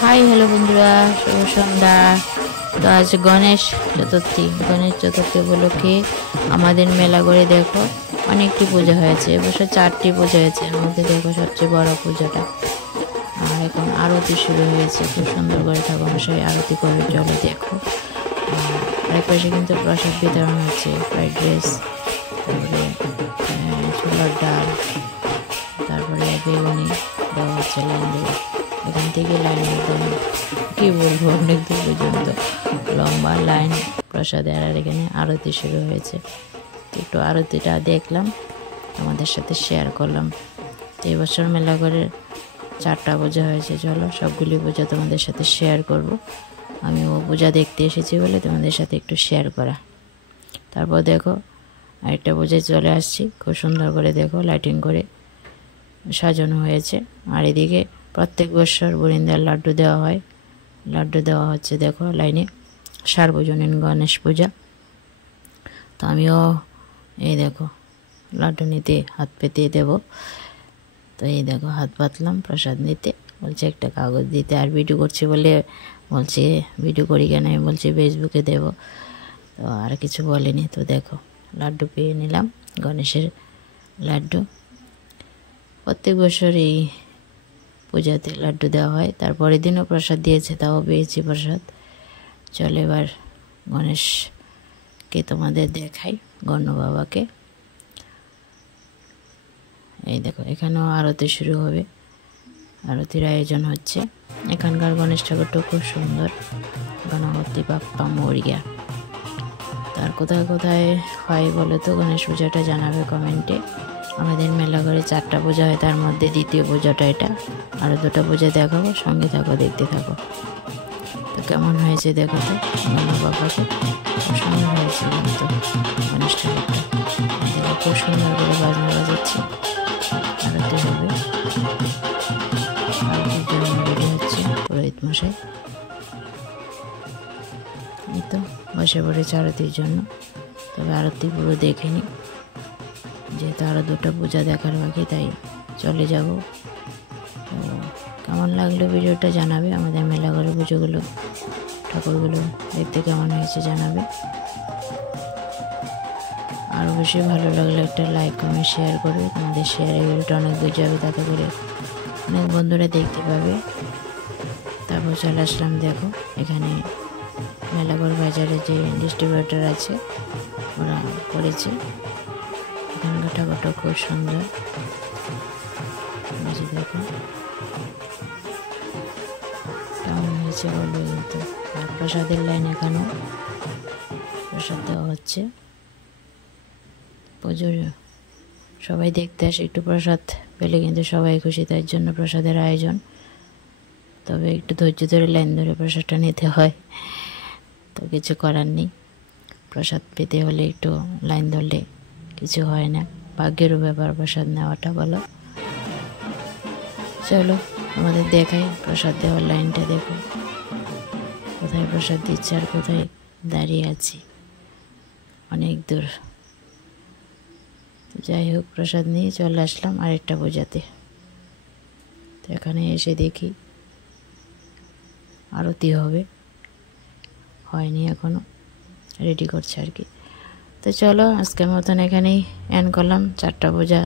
Hi hello বন্ধুরা, শুভ সন্ধ্যা। তো আজ গণেশ চতুর্থী উপলক্ষে আমাদের মেলা করে দেখো অনেকটি পূজা হয়েছে। এবছর 4টি পূজা হয়েছে, এর মধ্যে দেখো সবচেয়ে বড় পূজাটা। আর এখন আরতি শুরু হয়েছে, খুব সুন্দর করে ঠাকুরমশাই আরতি করে চলো দেখো। আর পাশে কিন্তু প্রসাদ বিতরণ হচ্ছে, ফ্রাইড রাইস, তারপরে ছোলার ডাল, তারপরে বেগুনি দেওয়া হচ্ছে লাইন দিয়ে। এখান থেকে লাইন একদম কী বলবো, অনেক দূর পর্যন্ত লম্বা লাইন প্রসাদের। আর এখানে আরতি শুরু হয়েছে, একটু আরতিটা দেখলাম, তোমাদের সাথে শেয়ার করলাম। এই বছর মেলা করে 4টা পূজা হয়েছে, চলো সবগুলি পূজা তোমাদের সাথে শেয়ার করব। আমি ও পূজা দেখতে এসেছি বলে তোমাদের সাথে একটু শেয়ার করা। তারপর দেখো আরেকটা পূজায় চলে আসছি, খুব সুন্দর করে দেখো লাইটিং করে সাজানো হয়েছে। আর এদিকে প্রত্যেক বছর বরিন্দার লাড্ডু দেওয়া হয়, লাড্ডু দেওয়া হচ্ছে দেখো লাইনে, সার্বজনীন গণেশ পূজা। তো আমিও এই দেখো লাড্ডু নিতে হাত পেতে দেব। তো এই দেখো হাত পাতলাম প্রসাদ নিতে, বলছে একটা কাগজ দিতে। আর ভিডিও করছি বলে বলছে ভিডিও করি কেন, আমি বলছি ফেসবুকে দেব। তো আর কিছু বলেনি। তো দেখো লাড্ডু পেয়ে নিলাম, গণেশের লাড্ডু। প্রত্যেক বছর এই পূজাতে লাড্ডু দেওয়া হয়, তারপরের দিনও প্রসাদ দিয়েছে, তাও পেয়েছি প্রসাদ। চলো এবার গণেশকে তোমাদের দেখাই, গণ্য বাবাকে। এই দেখো এখানেও আরতি শুরু হবে, আরতির আয়োজন হচ্ছে। এখানকার গণেশ ঠাকুরটা খুব সুন্দর, গণপতি বাপ্পা মরিয়া। তার কোথায় কোথায় হয় বলে তো গণেশ পূজাটা জানাবে কমেন্টে। আমাদের মেলা করে 4টা পূজা হয়, তার মধ্যে দ্বিতীয় পূজাটা এটা। আরও 2টা পূজা দেখাবো, সঙ্গে থাকো, দেখতে থাকো। তো কেমন হয়েছে দেখো তো গণ্য বাবাকে, খুব সুন্দর হয়েছে কিন্তু গণেশ ঠাকুরটা। খুব সুন্দর করে বাজনা বাজাচ্ছে, আরতি হবে। আরতির জন্য রেডি হচ্ছে পুরোহিত মশাই। এই তো বসে পড়েছে আরতির জন্য। তবে আরতি পুরো দেখেনি, যেহেতু আরও 2টা পূজা দেখার বাকি, তাই চলে যাব। তো কেমন লাগলো ভিডিওটা জানাবে। আমাদের মেলাঘরের পুজোগুলো, ঠাকুরগুলো দেখতে কেমন হয়েছে জানাবে। আর অবশ্যই ভালো লাগলে একটা লাইক কমেন্ট শেয়ার করবে। তোমাদের শেয়ারে ভিডিওটা অনেক দূর যাবে, তাতে করে অনেক বন্ধুরা দেখতে পাবে। তারপর চলে আসলাম দেখো এখানে মেলাঘর বাজারে যে ডিস্ট্রিবিউটর আছে, ওরা করেছে। এখানকার ঠাকুরটা খুব সুন্দর, দেখো কেমন হয়েছে বলবে কিন্তু। আর প্রসাদের লাইন, এখানেও প্রসাদ দেওয়া হচ্ছে। পুজোর সবাই দেখতে আসে, একটু প্রসাদ পেলে কিন্তু সবাই খুশি, তার জন্য প্রসাদের আয়োজন। তবে একটু ধৈর্য ধরে লাইন ধরে প্রসাদটা নিতে হয়, তো কিছু করার নেই। প্রসাদ পেতে হলে একটু লাইন ধরলে কিছু হয় না, ভাগ্যেরও ব্যাপার প্রসাদ নেওয়াটা, বলো। চলো আমাদের দেখাই প্রসাদ দেওয়ার লাইনটা, দেখো কোথায় প্রসাদ দিচ্ছে আর কোথায় দাঁড়িয়ে আছি, অনেক দূর। যাই হোক, প্রসাদ নিয়ে চলে আসলাম আরেকটা পূজাতে। তো এখানে এসে দেখি আরতি হবে, হয়নি এখনো, রেডি করছে আর কি। তো চলো আজকের মতন এখানেই এন্ড করলাম 4টা পূজা।